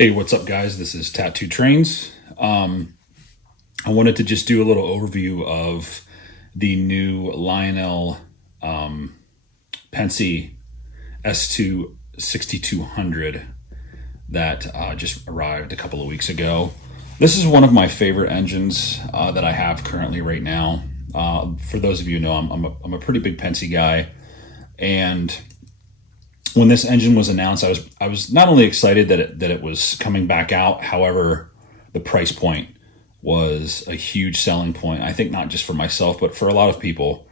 Hey, what's up, guys? This is Tattoo Trains. I wanted to just do a little overview of the new Lionel Pensy S2 6200 that just arrived a couple of weeks ago. This is one of my favorite engines that I have currently right now. For those of you who know, I'm a pretty big Pensy guy, and when this engine was announced, I was not only excited that it was coming back out. However, the price point was a huge selling point. I think not just for myself, but for a lot of people.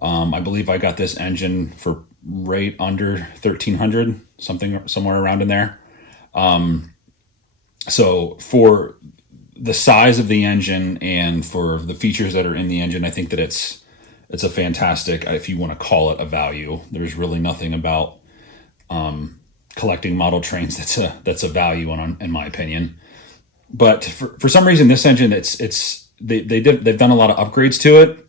I believe I got this engine for right under 1,300, something somewhere around in there. So for the size of the engine and for the features that are in the engine, I think that it's a fantastic, if you want to call it a value. There's really nothing about collecting model trains that's a value in my opinion. But for some reason, this engine they've done a lot of upgrades to it.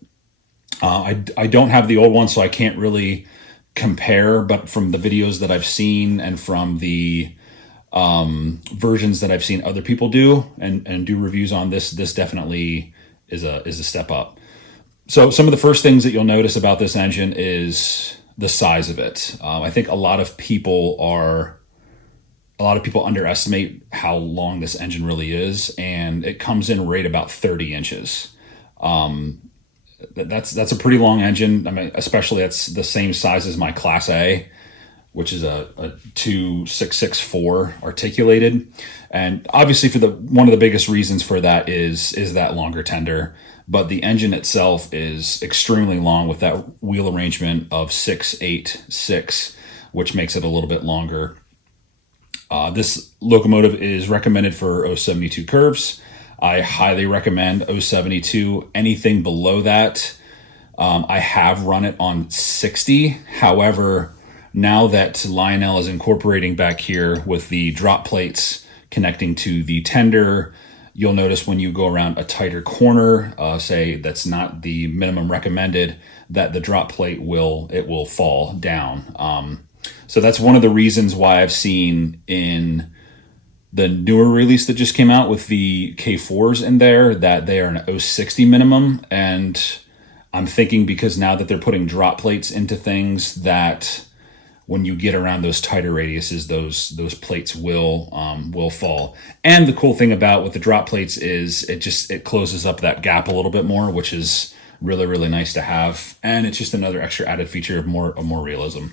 I don't have the old one, so I can't really compare. But from the videos that I've seen and from the versions that I've seen other people do and do reviews on this definitely is a step up. So some of the first things that you'll notice about this engine is the size of it. I think a lot of people underestimate how long this engine really is, and it comes in right about 30 inches. That's a pretty long engine. I mean, especially that's the same size as my Class A, which is a 2664 articulated. And obviously for one of the biggest reasons for that is that longer tender. But the engine itself is extremely long with that wheel arrangement of 686, which makes it a little bit longer. This locomotive is recommended for 072 curves. I highly recommend 072. Anything below that, I have run it on 60. However, now that Lionel is incorporating back here with the drop plates connecting to the tender, you'll notice when you go around a tighter corner, say that's not the minimum recommended, that the drop plate will fall down. So that's one of the reasons why I've seen in the newer release that just came out with the K4s in there that they are an 060 minimum. And I'm thinking because now that they're putting drop plates into things, that when you get around those tighter radiuses, those plates will fall. And the cool thing about with the drop plates is it closes up that gap a little bit more, which is really, really nice to have. And it's just another extra added feature of more realism.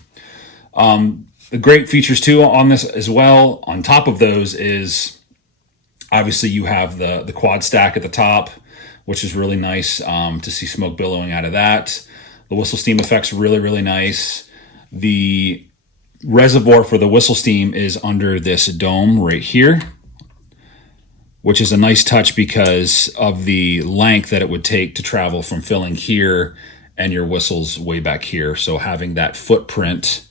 The great features too on this as well, on top of those, is obviously you have the quad stack at the top, which is really nice to see smoke billowing out of that. The whistle steam effect's really, really nice. The reservoir for the whistle steam is under this dome right here, which is a nice touch because of the length that it would take to travel from filling here and your whistles way back here. So having that footprint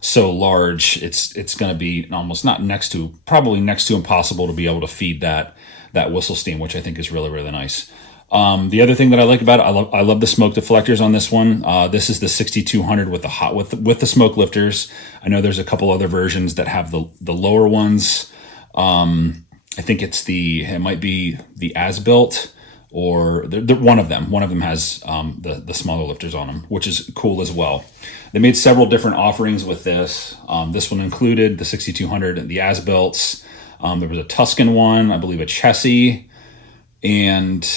so large, it's going to be almost probably next to impossible to be able to feed that whistle steam, which I think is really, really nice. The other thing that I like about it, I love the smoke deflectors on this one. This is the 6200 with the smoke lifters. I know there's a couple other versions that have the lower ones. I think it might be the as-built, or one of them. One of them has the smaller lifters on them, which is cool as well. They made several different offerings with this. This one included the 6200 and the as-builts. There was a Tuscan one, I believe a Chessie, and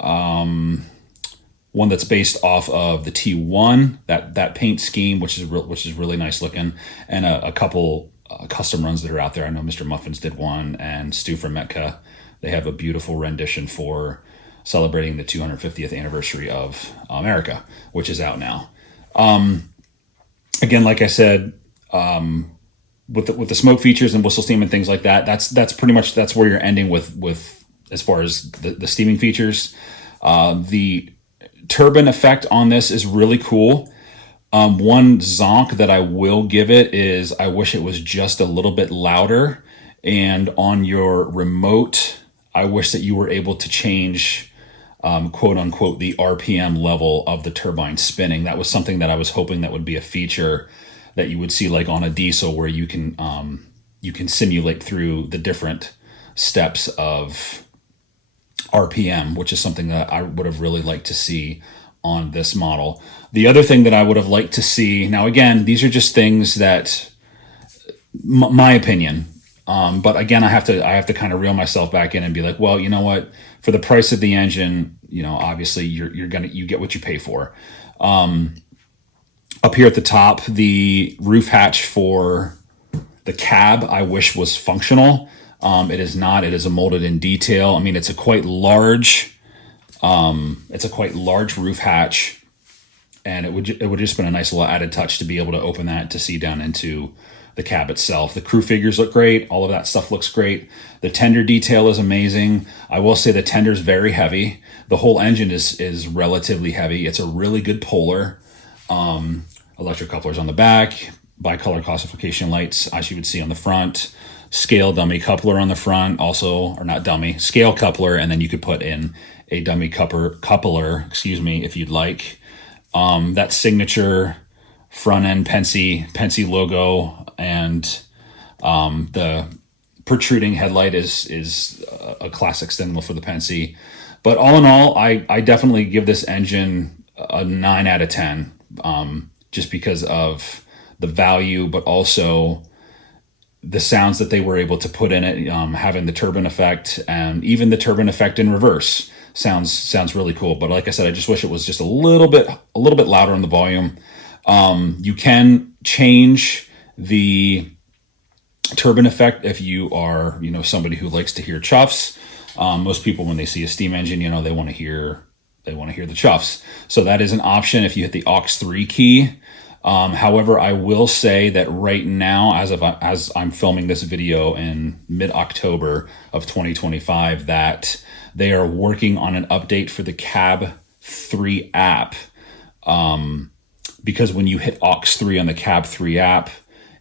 one that's based off of the T1, that paint scheme, which is really nice looking, and a couple custom runs that are out there. I know Mr. Muffins did one, and Stu from Metka. They have a beautiful rendition for celebrating the 250th anniversary of America, which is out now. Again, like I said, with the smoke features and whistle steam and things like that, that's pretty much where you're ending with as far as the steaming features. The turbine effect on this is really cool. One zonk that I will give it is I wish it was just a little bit louder. And on your remote, I wish that you were able to change, quote unquote, the RPM level of the turbine spinning. That was something that I was hoping that would be a feature that you would see like on a diesel, where you can you can simulate through the different steps of RPM, which is something that I would have really liked to see on this model. The other thing that I would have liked to see, now again, these are just things that my opinion. But again, I have to kind of reel myself back in and be like, well, you know what? For the price of the engine, obviously you get what you pay for. Up here at the top, the roof hatch for the cab, I wish was functional. It is not. It is a molded in detail. I mean, it's a quite large roof hatch, and it would just been a nice little added touch to be able to open that to see down into the cab itself. The crew figures look great. All of that stuff looks great. The tender detail is amazing. I will say the tender is very heavy. The whole engine is relatively heavy. It's a really good puller. Electric couplers on the back, bicolor classification lights, as you would see on the front, scale dummy coupler on the front, also, or not dummy, scale coupler, and then you could put in a dummy coupler, if you'd like. That signature front end Penske logo, and the protruding headlight is a classic symbol for the Penske. But all in all, I definitely give this engine a 9 out of 10, just because of the value, but also the sounds that they were able to put in it, having the turbine effect, and even the turbine effect in reverse sounds really cool. But like I said, I just wish it was just a little bit louder on the volume. You can change the turbine effect if you are, somebody who likes to hear chuffs. Most people, when they see a steam engine, they want to hear the chuffs. So that is an option if you hit the aux3 key. However, I will say that right now, as I'm filming this video in mid-October of 2025, that they are working on an update for the Cab 3 app. Because when you hit aux3 on the Cab 3 app,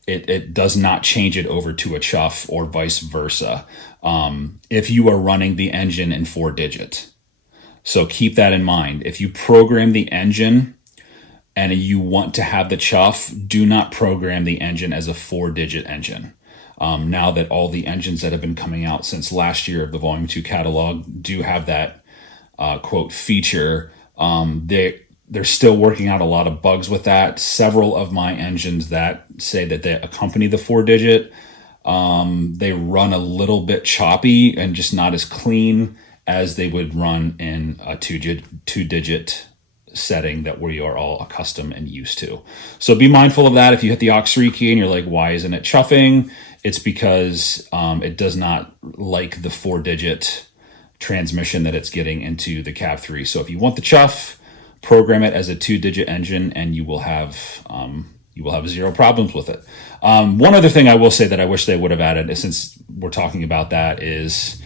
it does not change it over to a chuff or vice versa, if you are running the engine in 4-digit. So keep that in mind. If you program the engine and you want to have the chuff, do not program the engine as a 4-digit engine. Now that all the engines that have been coming out since last year of the Volume 2 catalog do have that quote feature, they're still working out a lot of bugs with that. Several of my engines that say that they accompany the 4-digit, they run a little bit choppy and just not as clean as they would run in a two-digit setting that we are all accustomed and used to. So be mindful of that. If you hit the aux3 key and you're like, why isn't it chuffing? It's because it does not like the 4-digit transmission that it's getting into the Cab 3. So if you want the chuff, program it as a 2-digit engine, and you will have zero problems with it. One other thing I will say that I wish they would have added, since we're talking about that, is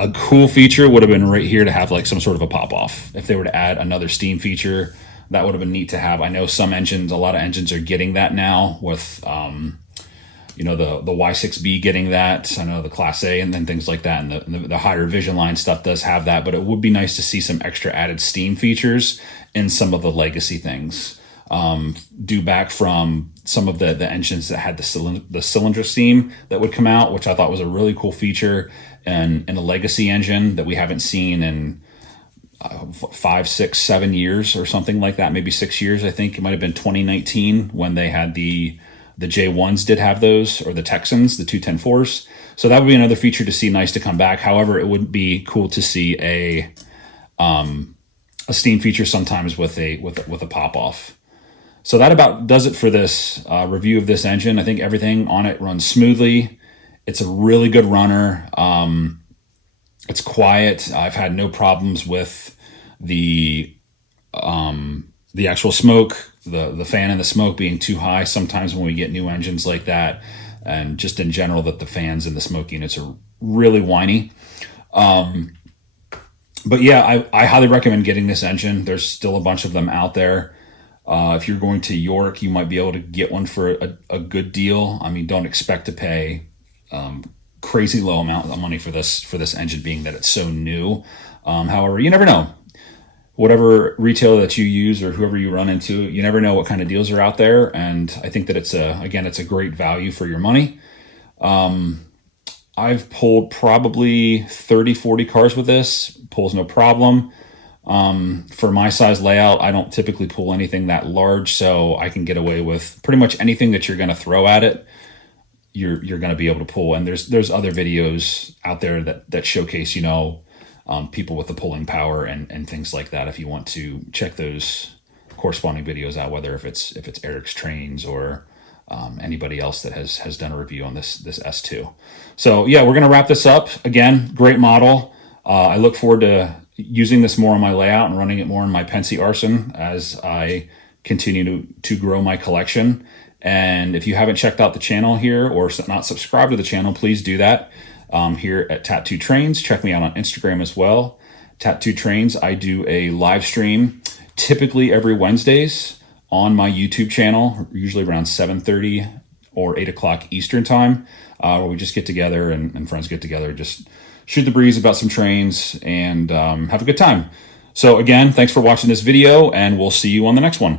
a cool feature would have been right here to have like some sort of a pop-off. If they were to add another steam feature, that would have been neat to have. I know a lot of engines are getting that now with, the Y6B getting that. I know the Class A and then things like that. And the higher Vision line stuff does have that, but it would be nice to see some extra added steam features in some of the legacy things. Due back from some of the engines that had the cylinder steam that would come out, which I thought was a really cool feature, and in a legacy engine that we haven't seen in 5, 6, 7 years or something like that, maybe 6 years. I think it might have been 2019 when they had the J1s did have those, or the Texans, the 210-4s. So that would be another feature to see, nice to come back. However, it would be cool to see a steam feature sometimes with a pop off. So that about does it for this review of this engine. I think everything on it runs smoothly. It's a really good runner. It's quiet. I've had no problems with the actual smoke, the fan and the smoke being too high. Sometimes when we get new engines like that, and just in general that the fans and the smoke units are really whiny. But yeah, I highly recommend getting this engine. There's still a bunch of them out there. If you're going to York, you might be able to get one for a good deal. I mean, don't expect to pay crazy low amount of money for this engine, being that it's so new. However, you never know. Whatever retailer that you use or whoever you run into, you never know what kind of deals are out there. And I think that it's a great value for your money. I've pulled probably 30, 40 cars with this. Pulls no problem. For my size layout, I don't typically pull anything that large, so I can get away with pretty much anything that you're going to throw at it. You're going to be able to pull, and there's other videos out there that showcase, people with the pulling power and things like that. If you want to check those corresponding videos out, whether if it's Eric's Trains or anybody else that has done a review on this S2. So yeah, we're gonna wrap this up. Again, great model. I look forward to using this more on my layout and running it more in my Pensy arson as I continue to grow my collection. And if you haven't checked out the channel here or not subscribed to the channel, please do that. Here at Tattoo Trains, check me out on Instagram as well. Tattoo Trains, I do a live stream typically every Wednesdays on my YouTube channel, usually around 7:30 or 8 o'clock Eastern time, where we just get together and friends get together, just shoot the breeze about some trains and have a good time. So again, thanks for watching this video, and we'll see you on the next one.